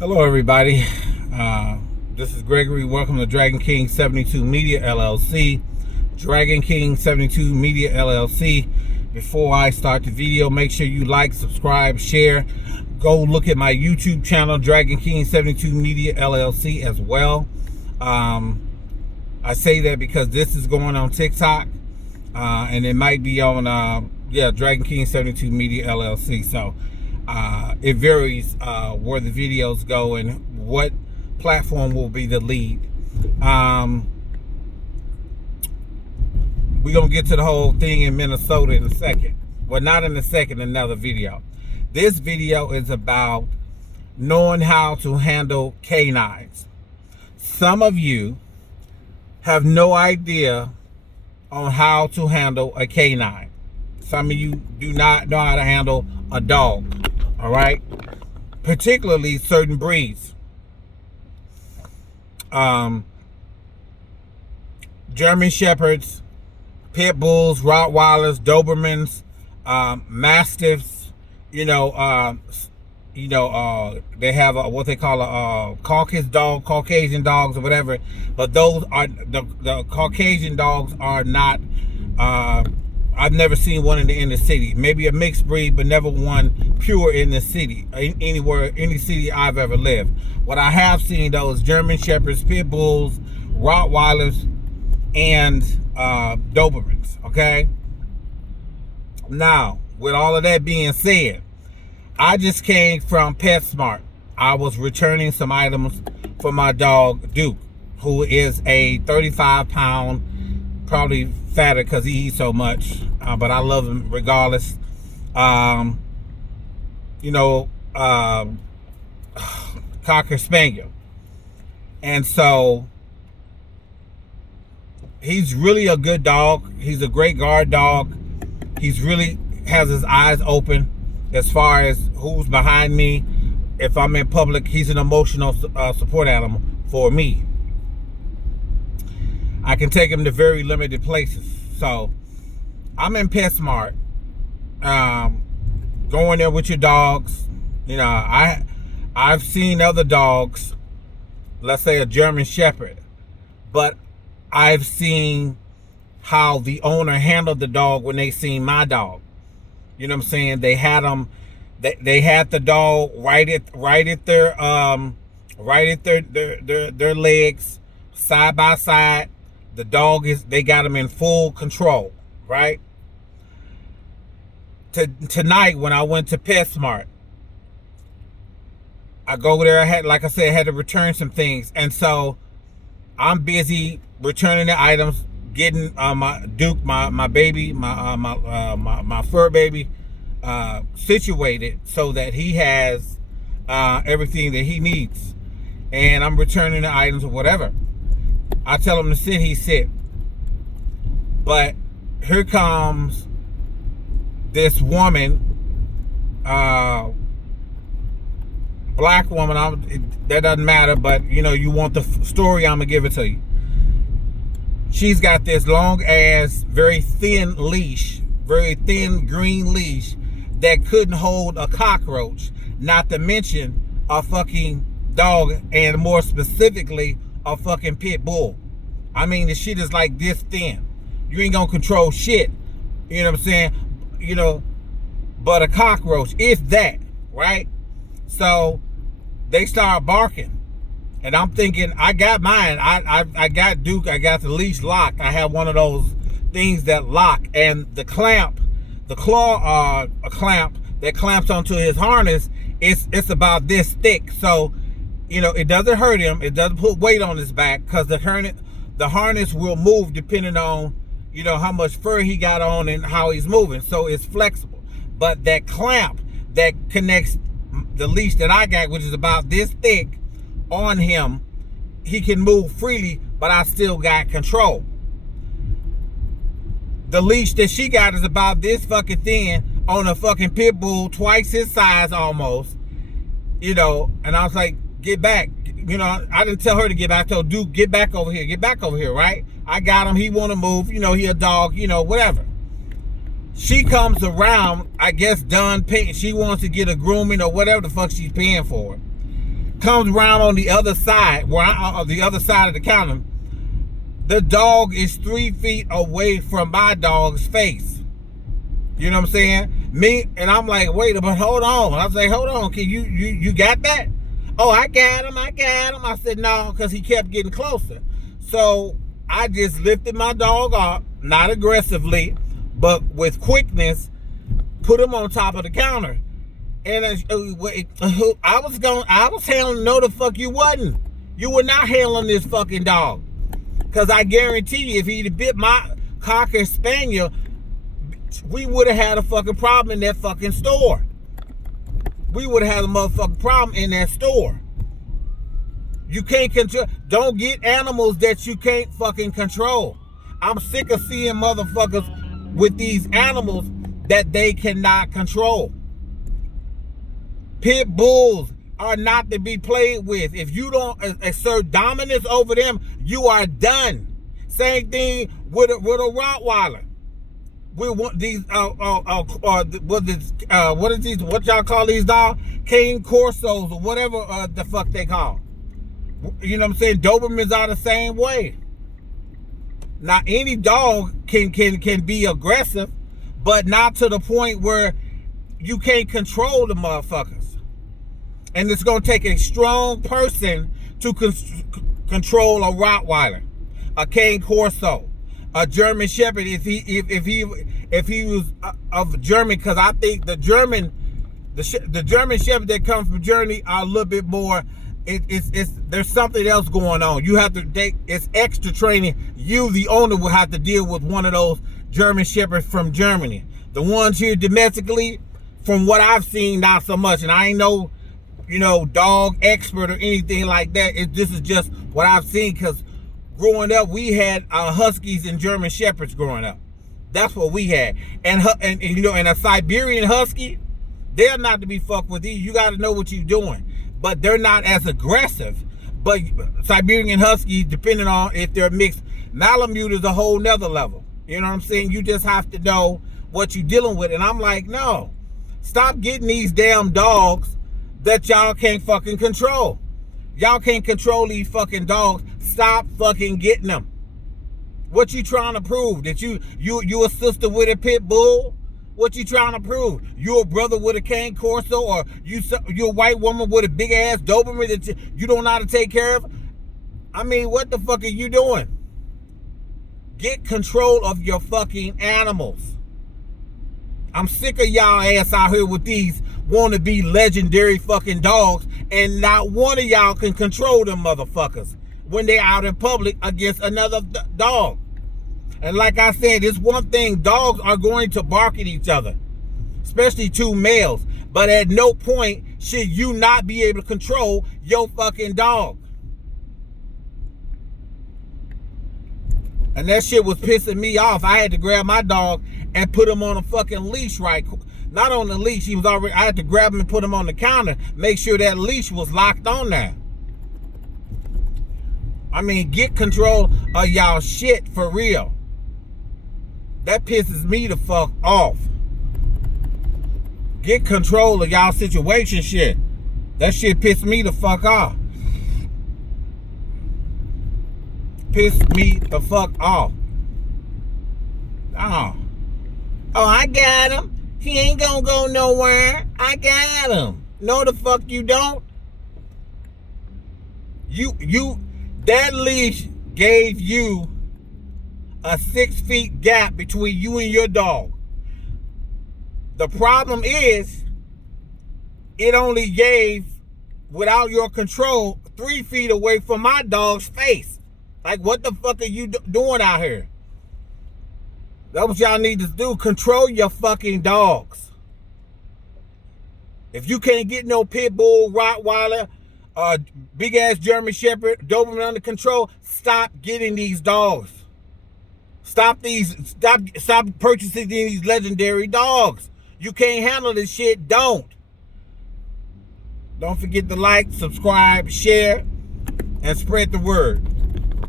Hello, everybody. This is Gregory. Welcome to Dragon King 72 Media LLC. Dragon King 72 Media LLC. Before I start the video, make sure you like, subscribe, share. Go look at my YouTube channel, Dragon King 72 Media LLC, as well. I say that because this is going on TikTok, and it might be on Dragon King 72 Media LLC. So it varies where the videos go and what platform will be the lead. We're going to get to the whole thing in Minnesota in a second. Well, not in a second, another video. This video is about knowing how to handle canines. Some of you have no idea on how to handle a canine. Some of you do not know how to handle a dog. All right, particularly certain breeds. German Shepherds, Pit Bulls, Rottweilers, Dobermans, Mastiffs. They have what they call a Caucasian dogs or whatever. But those are the Caucasian dogs are not. I've never seen one in the inner city. Maybe a mixed breed, but never one pure in the city, anywhere, any city I've ever lived. What I have seen, though, is German Shepherds, Pit Bulls, Rottweilers, and Dobermans, okay? Now, with all of that being said, I just came from PetSmart. I was returning some items for my dog, Duke, who is a 35-pound, probably fatter because he eats so much, but I love him regardless. Cocker Spaniel. And so he's really a good dog. He's a great guard dog. He's really has his eyes open as far as who's behind me. If I'm in public, he's an emotional support animal for me. I can take him to very limited places. So I'm in PetSmart, going there with your dogs. I've seen other dogs, let's say a German Shepherd, but I've seen how the owner handled the dog when they seen my dog. You know what I'm saying? They had them. They had the dog right at their legs, side by side. The dog they got him in full control, right? Tonight when I went to PetSmart, I go there. I had to return some things, and so I'm busy returning the items, getting my Duke, my baby, my fur baby, situated so that he has everything that he needs, and I'm returning the items or whatever. I tell him to sit, he sit. But here comes this woman, black woman. That doesn't matter, but you want the story, I'm gonna give it to you. She's got this long ass, very thin leash, very thin green leash that couldn't hold a cockroach, not to mention a fucking dog, and more specifically a fucking pit bull. I mean, the shit is like this thin. You ain't gonna control shit. You know what I'm saying? But a cockroach, if that, right? So they start barking, and I'm thinking, I got mine. I got Duke. I got the leash locked. I have one of those things that lock, and the clamp, a clamp that clamps onto his harness. It's about this thick, so it doesn't hurt him. It doesn't put weight on his back, because the harness will move depending on, how much fur he got on and how he's moving. So it's flexible. But that clamp that connects the leash that I got, which is about this thick, on him, he can move freely, but I still got control. The leash that she got is about this fucking thin on a fucking pit bull, twice his size almost, and I was like, get back. I didn't tell her to get back. I told Duke, get back over here, right? I got him. He want to move. He a dog, whatever. She comes around, I guess, done paying. She wants to get a grooming or whatever the fuck she's paying for. comes around on the other side, the other side of the counter. The dog is 3 feet away from my dog's face. You know what I'm saying? And I'm like, wait, but hold on. I say, hold on, can you got that? Oh, I got him. I said, no, because he kept getting closer. So I just lifted my dog up, not aggressively, but with quickness, put him on top of the counter. And I was handling, no the fuck you wasn't. You were not handling this fucking dog. Because I guarantee you, if he'd bit my Cocker Spaniel, we would have had a fucking problem in that fucking store. We would have had a motherfucking problem in that store. You can't control. Don't get animals that you can't fucking control. I'm sick of seeing motherfuckers with these animals that they cannot control. Pit bulls are not to be played with. If you don't exert dominance over them, you are done. Same thing with a Rottweiler. We want these what is these? What y'all call these dogs? Cane Corsos or whatever the fuck they call. You know what I'm saying? Dobermans are the same way. Now any dog can be aggressive, but not to the point where you can't control the motherfuckers. And it's gonna take a strong person to control a Rottweiler, a Cane Corso, a German Shepherd. If he was of German, because I think the German Shepherd that comes from Germany are a little bit more. There's something else going on. You have to it's extra training. You, the owner, will have to deal with one of those German Shepherds from Germany. The ones here domestically, from what I've seen, not so much. And I ain't no, dog expert or anything like that. This is just what I've seen, because growing up, we had Huskies and German Shepherds growing up. That's what we had. And a Siberian Husky, they're not to be fucked with either. You got to know what you're doing. But they're not as aggressive. But Siberian Huskies, depending on if they're mixed, Malamute is a whole nother level. You know what I'm saying? You just have to know what you're dealing with. And I'm like, no. Stop getting these damn dogs that y'all can't fucking control. Y'all can't control these fucking dogs. Stop fucking getting them. What you trying to prove? That you a sister with a pit bull? What you trying to prove? You a brother with a Cane Corso, or you a white woman with a big ass Doberman that you don't know how to take care of? I mean, what the fuck are you doing? Get control of your fucking animals. I'm sick of y'all ass out here with these wanna-be legendary fucking dogs, and not one of y'all can control them motherfuckers when they out in public against another dog. And like I said, it's one thing, dogs are going to bark at each other, especially two males. But at no point should you not be able to control your fucking dog. And that shit was pissing me off. I had to grab my dog and put him on a fucking leash, right? Not on the leash, he was already, I had to grab him and put him on the counter, make sure that leash was locked on there. I mean, get control of y'all shit for real. That pisses me the fuck off. Get control of y'all situation shit. That shit pissed me the fuck off. Pissed me the fuck off. Oh, I got him. He ain't gonna go nowhere. I got him. No, the fuck you don't. That leash gave you a 6 feet gap between you and your dog. The problem is, it only gave, without your control, 3 feet away from my dog's face. Like, what the fuck are you doing out here? That's what y'all need to do. Control your fucking dogs. If you can't get no pit bull, Rottweiler, big ass German Shepherd, Doberman under control, stop getting these dogs. Stop purchasing these legendary dogs. You can't handle this shit. Don't forget to like, subscribe, share, and spread the word.